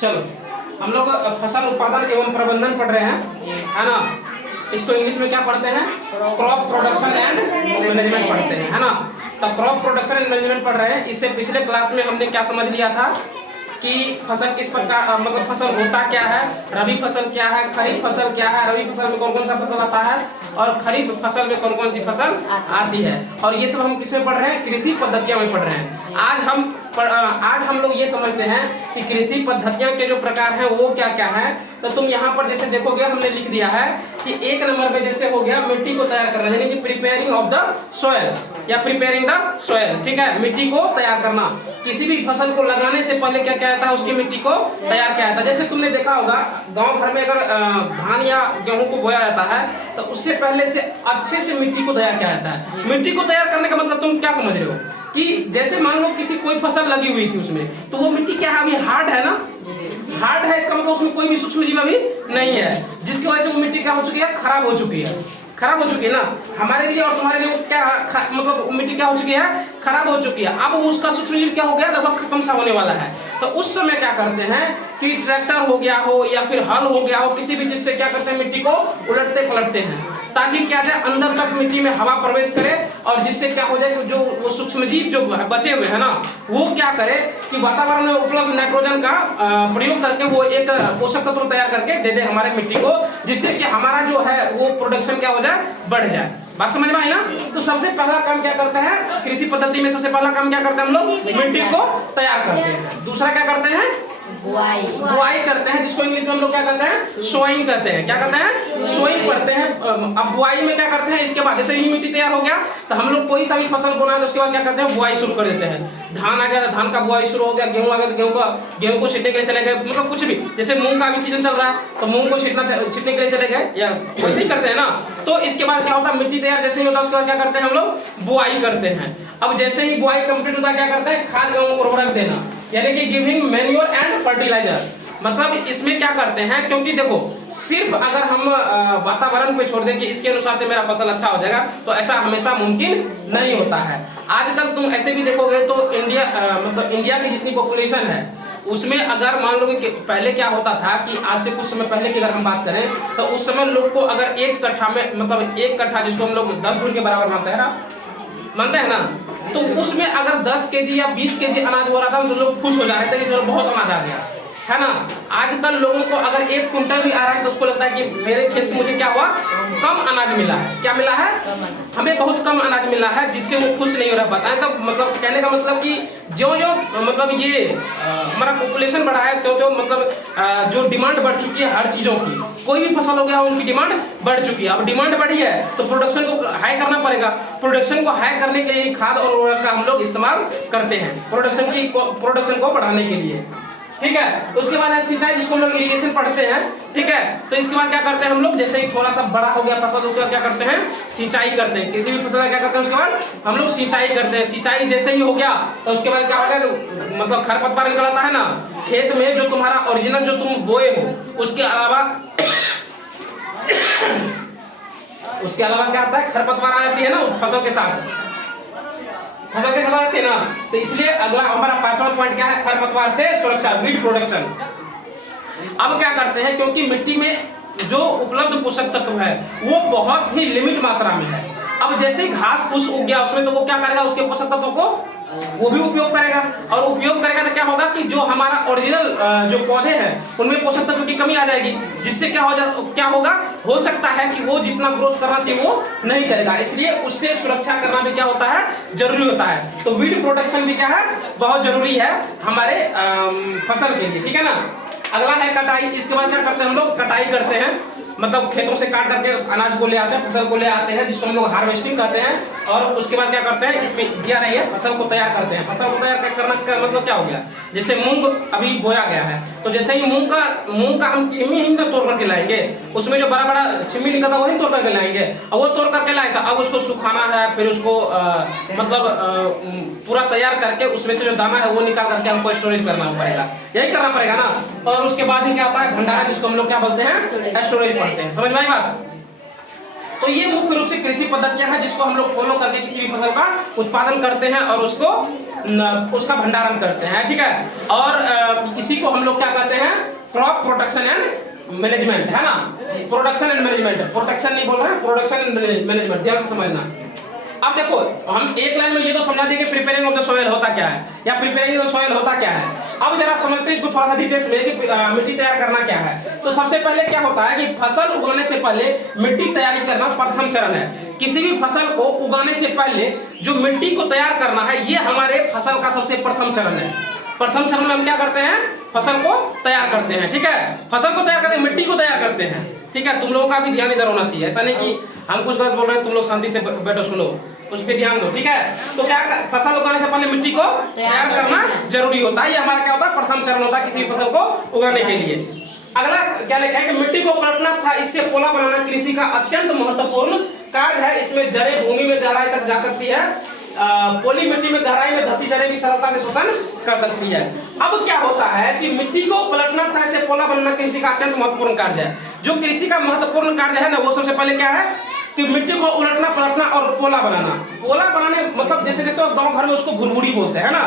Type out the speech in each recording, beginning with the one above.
चलो हम लोग फसल उत्पादन एवं प्रबंधन पढ़ रहे हैं, है ना। इसको इंग्लिश में क्या पढ़ते हैं? क्रॉप प्रोडक्शन एंड मैनेजमेंट पढ़ते हैं, है ना। तो क्रॉप प्रोडक्शन एंड मैनेजमेंट पढ़ रहे हैं। इससे पिछले क्लास में हमने क्या समझ लिया था कि फसल किस प्रकार, मतलब फसल होता क्या है, रबी फसल क्या है, खरीफ फसल क्या है, रबी फसल में कौन कौन सा फसल आता है और खरीफ फसल में कौन कौन सी फसल आती है। और ये सब हम किसमें पढ़ रहे हैं? कृषि पद्धतियों में पढ़ रहे हैं। आज हम लोग ये समझते हैं कि कृषि पद्धतियों के जो प्रकार हैं वो क्या क्या है। तो तुम यहाँ पर जैसे देखोगे हमने लिख दिया है कि एक नंबर पे जैसे हो गया मिट्टी को तैयार करना, यानी कि प्रिपेयरिंग ऑफ द सॉइल या प्रिपेयरिंग द सॉइल, ठीक है। मिट्टी को तैयार करना, किसी भी फसल को लगाने से पहले क्या क्या आता है, उसकी मिट्टी को तैयार किया जाता है। जैसे तुमने देखा होगा गांव भर में अगर धान या गेहूं को बोया जाता है तो उससे पहले से अच्छे से मिट्टी को तैयार किया जाता है। मिट्टी को तैयार करने का मतलब तुम क्या समझ रहे हो कि जैसे मान लो किसी कोई फसल लगी हुई थी उसमें, तो वो मिट्टी क्या है, अभी हार्ड है ना, हार्ड है, इसका मतलब उसमें कोई भी सूक्ष्म जीव अभी नहीं है, जिसकी वजह से वो मिट्टी क्या हो चुकी है, खराब हो चुकी है, खराब हो चुकी है ना। हमारे लिए और तुम्हारे लिए क्या मतलब मिट्टी क्या हो चुकी है, खराब हो चुकी है। अब उसका सूक्ष्म जीव क्या हो गया, लगभग खत्म सा होने वाला है। तो उस समय क्या करते हैं कि ट्रैक्टर हो गया हो या फिर हल हो गया हो, किसी भी चीज से क्या करते हैं, मिट्टी को उलटते पलटते हैं ताकि क्या जाए, अंदर तक मिट्टी में हवा प्रवेश करे और जिससे क्या हो जाए कि जो वो सूक्ष्मजीव जो बचे हुए हैं ना, वो क्या करे कि वातावरण में उपलब्ध नाइट्रोजन का प्रयोग करके वो एक पोषक तत्व तैयार करके दे दे हमारे मिट्टी को, जिससे कि हमारा जो है वो प्रोडक्शन क्या हो जाए, बढ़ जाए। बात समझ में आई ना। तो सबसे पहला काम क्या करते हैं, कृषि पद्धति में सबसे पहला काम क्या करते हैं हम लोग, मिट्टी को तैयार करते हैं। दूसरा क्या करते हैं, बुआई करते हैं, जिसको इंग्लिश में हम लोग क्या करते हैं, सोइंग करते हैं। क्या करते हैं, सोइंग करते हैं। अब बुआई में क्या करते हैं, इसके बाद जैसे ही मिट्टी तैयार हो गया तो हम लोग कोई सा भी फसल बोना है तो उसके बाद क्या करते हैं, बुआई शुरू कर देते हैं। धान आ गया तो धान का बुआई शुरू हो गया, गेहूं आ गया तो गेहूं को छींटने के लिए चले गए, मतलब कुछ भी, जैसे मूंग का भी सीजन चल रहा है तो मूंग को छींटने के लिए चले गए, या वैसे ही करते हैं ना। तो इसके बाद क्या होता है, मिट्टी तैयार जैसे ही होता है उसके बाद क्या करते हैं हम लोग, बुआई करते हैं। अब जैसे ही बुआई कंप्लीट होता है क्या करते हैं, खाद एवं उर्वरक देना, यानी कि गिविंग मैन्योर एंड फर्टिलाइजर। मतलब इसमें क्या करते हैं, क्योंकि देखो सिर्फ अगर हम वातावरण पे छोड़ दें कि इसके अनुसार से मेरा फसल अच्छा हो जाएगा, तो ऐसा हमेशा मुमकिन नहीं होता है। आजकल तुम ऐसे भी देखोगे तो मतलब इंडिया की जितनी पॉपुलेशन है उसमें अगर मान लो कि पहले क्या होता था कि आज से कुछ समय पहले की अगर हम बात करें तो उस समय लोग को अगर एक कट्ठा में, मतलब एक कट्ठा जिसको हम लोग 10 धूल के बराबर मानते हैं ना, तो उसमें अगर 10 केजी या 20 केजी अनाज हो रहा था तो लोग खुश हो जा रहे थे कि चलो बहुत अनाज आ गया, है ना। आजकल लोगों को अगर 1 कुंटल भी आ रहा है तो उसको लगता है कि मेरे खेत से मुझे क्या हुआ, कम अनाज मिला है। क्या मिला है, हमें बहुत कम अनाज मिला है, जिससे वो खुश नहीं हो रह पाता है। तो मतलब कहने का मतलब कि जो मतलब ये हमारा पॉपुलेशन बढ़ा है तो मतलब जो डिमांड बढ़ चुकी है हर चीज़ों की, कोई भी फसल हो गया उनकी डिमांड बढ़ चुकी है। अब डिमांड बढ़ी है तो प्रोडक्शन को हाई करना पड़ेगा। प्रोडक्शन को हाई करने के लिए खाद और उर्वरक का हम लोग इस्तेमाल करते हैं प्रोडक्शन को बढ़ाने के लिए, ठीक है। तो उसके बाद है सिंचाई, जिसको हम लोग इरिगेशन पढ़ते हैं, ठीक है। तो इसके बाद क्या करते हैं हम लोग, जैसे ही थोड़ा सा बड़ा हो गया फसल उसके बाद क्या करते हैं, सिंचाई करते हैं। किसी भी फसल का क्या करते हैं उसके बाद हम लोग सिंचाई करते हैं। सिंचाई जैसे ही हो गया तो उसके बाद क्या हो गया, मतलब खरपतवार निकल आता है ना खेत में, जो तुम्हारा ओरिजिनल जो तुम बोए हो उसके अलावा क्या आता है, खरपतवार आ जाती है ना फसल के साथ आती है ना। तो इसलिए अगला हमारा 5वां पॉइंट क्या है, खरपतवार से सुरक्षा, वीड प्रोडक्शन। अब क्या करते हैं, क्योंकि मिट्टी में जो उपलब्ध पोषक तत्व है वो बहुत ही लिमिट मात्रा में है। अब जैसे घास फूस उग गया उसमें तो वो क्या करेगा, उसके पोषक तत्वों को वो भी उपयोग करेगा, और उपयोग करेगा तो क्या होगा कि जो हमारा ओरिजिनल जो पौधे हैं उनमें पोषक तत्व की कमी आ जाएगी, जिससे क्या होगा, हो सकता है कि वो जितना ग्रोथ करना चाहिए वो नहीं करेगा। इसलिए उससे सुरक्षा करना भी क्या होता है, जरूरी होता है। तो वीड प्रोटेक्शन भी क्या है, बहुत जरूरी है हमारे फसल के लिए, ठीक है ना। अगला है कटाई। इसके बाद क्या करते हैं हम लोग, कटाई करते हैं, मतलब खेतों से काट करके अनाज को ले आते हैं, फसल को ले आते हैं, जिसको हम लोग हार्वेस्टिंग कहते हैं। और उसके बाद क्या करते हैं, इसमें दिया नहीं है, फसल को तैयार करते हैं। फसल को तैयार करना का मतलब क्या हो गया, जैसे मूंग अभी बोया गया है तो जैसे ही मूंग का हम छिमी ही तोड़ करके लाएंगे, उसमें जो बड़ा बड़ा छिमी निकलता है वही तोड़ करके लाएंगे, और वो तोड़ करके लाएगा अब उसको सुखाना है, फिर उसको पूरा तैयार करके उसमें से जो दाना है वो निकाल करके हमको स्टोरेज करना पड़ेगा, यही करना पड़ेगा ना। और उसके बाद ही क्या होता है, भंडारण, जिसको हम लोग क्या बोलते हैं, स्टोरेज पढ़ते हैं। समझ में आई बात। तो ये मुख्य रूप से कृषि पद्धतियां हैं जिसको हम लोग फॉलो करके किसी भी फसल का उत्पादन करते हैं और उसका भंडारण करते हैं, ठीक है। और इसी को हम लोग क्या कहते हैं, क्रॉप प्रोटेक्शन एंड मैनेजमेंट, है ना। प्रोडक्शन एंड मैनेजमेंट, प्रोटेक्शन नहीं बोल रहे हैं, प्रोडक्शन एंड मैनेजमेंट, ध्यान से समझना। अब देखो हम एक लाइन में ये तो समझा देंगे प्रिपेयरिंग ऑफ द सॉइल होता क्या है या प्रिपेयरिंग ऑफ द सॉइल होता क्या है। अब जरा समझते हैं इसको थोड़ा सा डिटेल्स में कि मिट्टी तैयार करना क्या है। तो सबसे पहले क्या होता है कि फसल उगाने से पहले मिट्टी तैयारी करना प्रथम चरण है। किसी भी फसल को उगाने से पहले जो मिट्टी को तैयार करना है ये हमारे फसल का सबसे प्रथम चरण है। प्रथम चरण में हम क्या करते हैं, फसल को तैयार करते हैं, ठीक है। फसल को तैयार करते हैं, मिट्टी को तैयार करते हैं, ठीक है। तुम लोगों का भी ध्यान इधर होना चाहिए, ऐसा नहीं कि हम कुछ गलत बोल रहे हैं तुम लोग शांति से बैठो सुनो, उस पर ध्यान दो, ठीक है। तो क्या फसल उगाने से पहले मिट्टी को तैयार करना जरूरी होता है। ये हमारा क्या होता है, प्रथम चरण होता है किसी भी फसल को उगाने के लिए। अगला क्या लिखा है कि मिट्टी को पलटना तथा इससे पोला बनाना कृषि का अत्यंत महत्वपूर्ण कार्य है। इसमें जड़ें भूमि में गहराई तक जा सकती है। पोली मिट्टी में गहराई में धसी जड़ें भी सरलता से शोषण कर सकती है। अब क्या होता है कि मिट्टी को पलटना तथा इससे पोला बनना कृषि का अत्यंत महत्वपूर्ण कार्य है। जो कृषि का महत्वपूर्ण कार्य है ना, वो सबसे पहले क्या है कि मिट्टी को उलटना पलटना और पोला बनाना। पोला बनाने मतलब जैसे देखते हो गांव भर में उसको भुरभुरी बोलते हैं ना,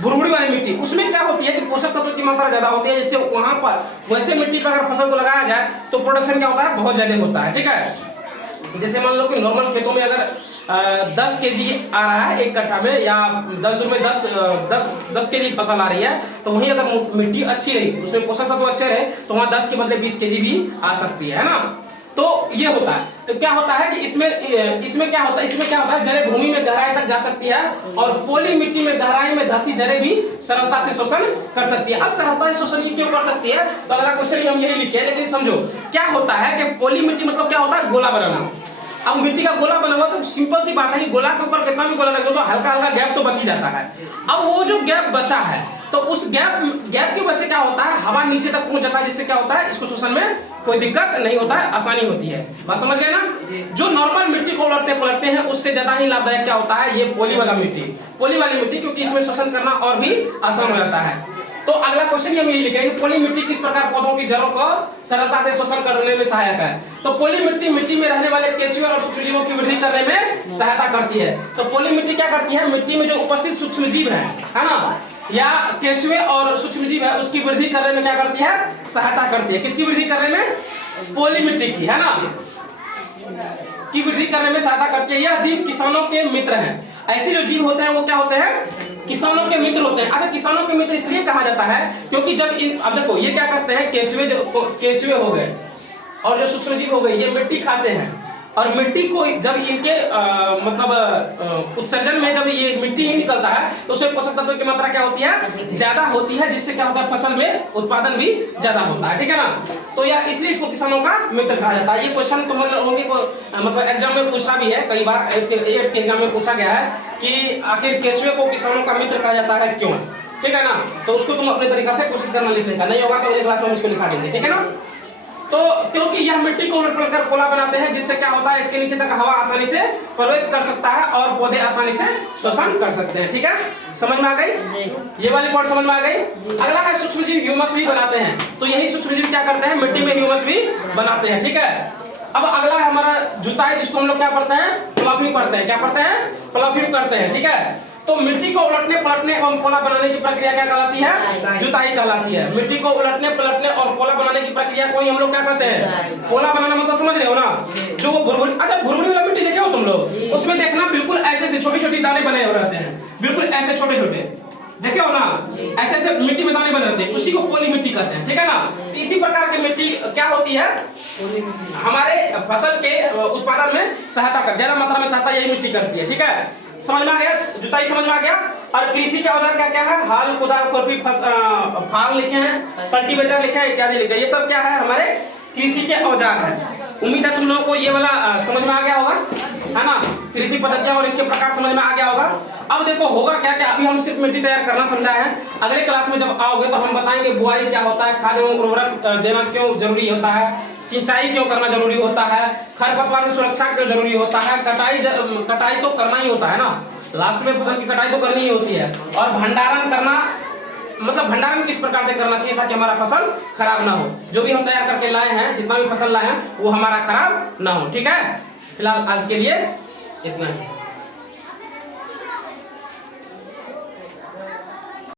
भुरभुरी वाली मिट्टी, उसमें क्या होती है कि पोषक तत्व की मात्रा ज्यादा होती है। जैसे वहां पर वैसे मिट्टी पर अगर फसल को लगाया जाए तो प्रोडक्शन क्या होता है, बहुत ज्यादा होता है, ठीक है। जैसे मान लो कि नॉर्मल खेतों में अगर 10 केजी आ रहा है एक कट्ठा में या 10 दूर में 10 केजी फसल आ रही है, तो वहीं अगर मिट्टी अच्छी रही, उसमें पोषक तत्व अच्छे रहे, तो वहाँ 10 के बदले 20 केजी भी आ सकती है ना। तो ये होता है। तो क्या होता है कि इसमें क्या होता है जड़ें भूमि में गहराई तक जा सकती है और पोली मिट्टी में गहराई में धसी जड़ें भी सरलता से शोषण कर सकती है। अब सरलता से शोषण ये क्यों कर सकती है, तो अगला क्वेश्चन हम यही लिखे, लेकिन समझो क्या होता है कि पोली मिट्टी मतलब क्या होता है, गोला बनाना। अब मिट्टी का गोला बना हुआ तो सिंपल सी बात है कि गोला के ऊपर कितना भी गोला लगे तो हल्का हल्का गैप तो बच ही जाता है। अब वो जो गैप बचा है तो उस गैप की वजह से क्या होता है, हवा नीचे तक पहुंच जाता है, जिससे क्या होता है इसको शोषण में कोई दिक्कत नहीं होता है, आसानी होती है। बात समझ गए ना। जो नॉर्मल मिट्टी को उलटते पलटते हैं उससे ज्यादा ही लाभदायक क्या होता है, ये पोली वाली मिट्टी, क्योंकि इसमें शोषण करना और भी आसान हो जाता है। तो अगला क्वेश्चन हम यही लिखेंगे, पोली मिट्टी किस प्रकार पौधों की जड़ों को सरलता से शोषण करने में सहायक है। तो पोली मिट्टी में रहने वाले केंचुए और सूक्ष्मजीवों की वृद्धि करने में सहायता करती है। तो पोली मिट्टी क्या करती है, मिट्टी में जो उपस्थित सूक्ष्मजीव है ना, या केंचुए और सूक्ष्मजीव है, उसकी वृद्धि करने में क्या करती है, सहायता करती है। किसकी वृद्धि करने में, पोली मिट्टी की, है ना, की वृद्धि करने में सहायता करती है। यह जीव किसानों के मित्र हैं। ऐसे जो जीव होते हैं वो क्या होते हैं, किसानों के मित्र होते हैं। अच्छा, किसानों के मित्र इसलिए कहा जाता है क्योंकि जब अब देखो ये क्या करते हैं, केंचुए हो गए और जो सूक्ष्मजीव हो गए, ये मिट्टी खाते हैं और मिट्टी को जब इनके उत्सर्जन में जब ये मिट्टी ही निकलता है तो उसमें पोषक तत्व की मात्रा क्या होती है, ज्यादा होती है, जिससे क्या होता है फसल में उत्पादन भी ज्यादा होता है, ठीक है ना। तो यह इसलिए इसको किसानों का मित्र कहा जाता है। ये क्वेश्चन तुम लोगों को मतलब एग्जाम में पूछा भी है, कई बार 8th के एग्जाम में पूछा गया है कि आखिर केंचुए को किसानों का मित्र कहा जाता है क्यों, ठीक है ना। तो उसको तुम अपने तरीका से कोशिश करना लिखने का, नहीं होगा तो अगले क्लास में इसको लिखा देंगे, ठीक है ना। तो क्योंकि यह मिट्टी को उलट कर पोला बनाते हैं, जिससे क्या होता है इसके नीचे तक हवा आसानी से प्रवेश कर सकता है और पौधे आसानी से शोषण कर सकते हैं, ठीक है। समझ में आ गई, ये वाली पॉइंट समझ में आ गई। अगला है सूक्ष्मजीव ह्यूमस भी बनाते हैं। तो यही सूक्ष्मजीव क्या करते हैं, मिट्टी में ह्यूमस भी बनाते हैं, ठीक है। अब अगला है हमारा जुताई, जिसको हम लोग क्या पढ़ते हैं, प्लॉफिंग पढ़ते हैं। क्या पढ़ते हैं, प्लॉफिंग करते हैं, ठीक है। तो मिट्टी को उलटने पलटने एवं पोला बनाने की प्रक्रिया क्या कहलाती है, जुताई कहलाती है। मिट्टी को उलटने पलटने और पोला बनाने की प्रक्रिया को ही हम लोग क्या कहते हैं, पोला बनाना मतलब समझ रहे हो ना। जो भुरभुरी, अच्छा भुरभुरी वाली मिट्टी देखे हो तुम लोग, उसमें देखना बिल्कुल ऐसे से छोटी छोटी दाने बने हुए रहते हैं, बिल्कुल ऐसे छोटे छोटे देखे हो ना, ऐसे ऐसे मिट्टी में दाने बने रहते हैं, उसी को पोली मिट्टी कहते हैं, ठीक है ना। इसी प्रकार की मिट्टी क्या होती है, हमारे फसल के उत्पादन में सहायता कर, ज्यादा मात्रा में सहायता यही मिट्टी करती है, ठीक है। समझ में आ गया, जुताई समझ में आ गया। और कृषि के औजार क्या क्या है, हाल, कुदाल, खुरपी, फाल लिखे हैं, कल्टीवेटर लिखे हैं, इत्यादि लिखे हैं। ये सब क्या है, हमारे कृषि के औजार है। उम्मीद है तुम लोगों को ये वाला समझ में आ गया होगा, है ना। कृषि पद्धतियां और इसके प्रकार समझ में आ गया होगा। अब देखो होगा क्या क्या, अभी हम सिर्फ मिट्टी तैयार करना समझाए हैं। अगले क्लास में जब आओगे तो हम बताएंगे बुआई क्या होता है, खाद एवं उर्वरक देना क्यों जरूरी होता है, सिंचाई क्यों करना जरूरी होता है, खरपतवार की सुरक्षा क्यों जरूरी होता है, कटाई तो करना ही होता है ना, लास्ट में फसल की कटाई तो करनी ही होती है, और भंडारण करना मतलब भंडारण किस प्रकार से करना चाहिए ताकि हमारा फसल खराब ना हो। जो भी हम तैयार करके लाए हैं, जितना भी फसल लाए हैं वो हमारा खराब ना हो, ठीक है। फिलहाल आज के लिए इतना ही।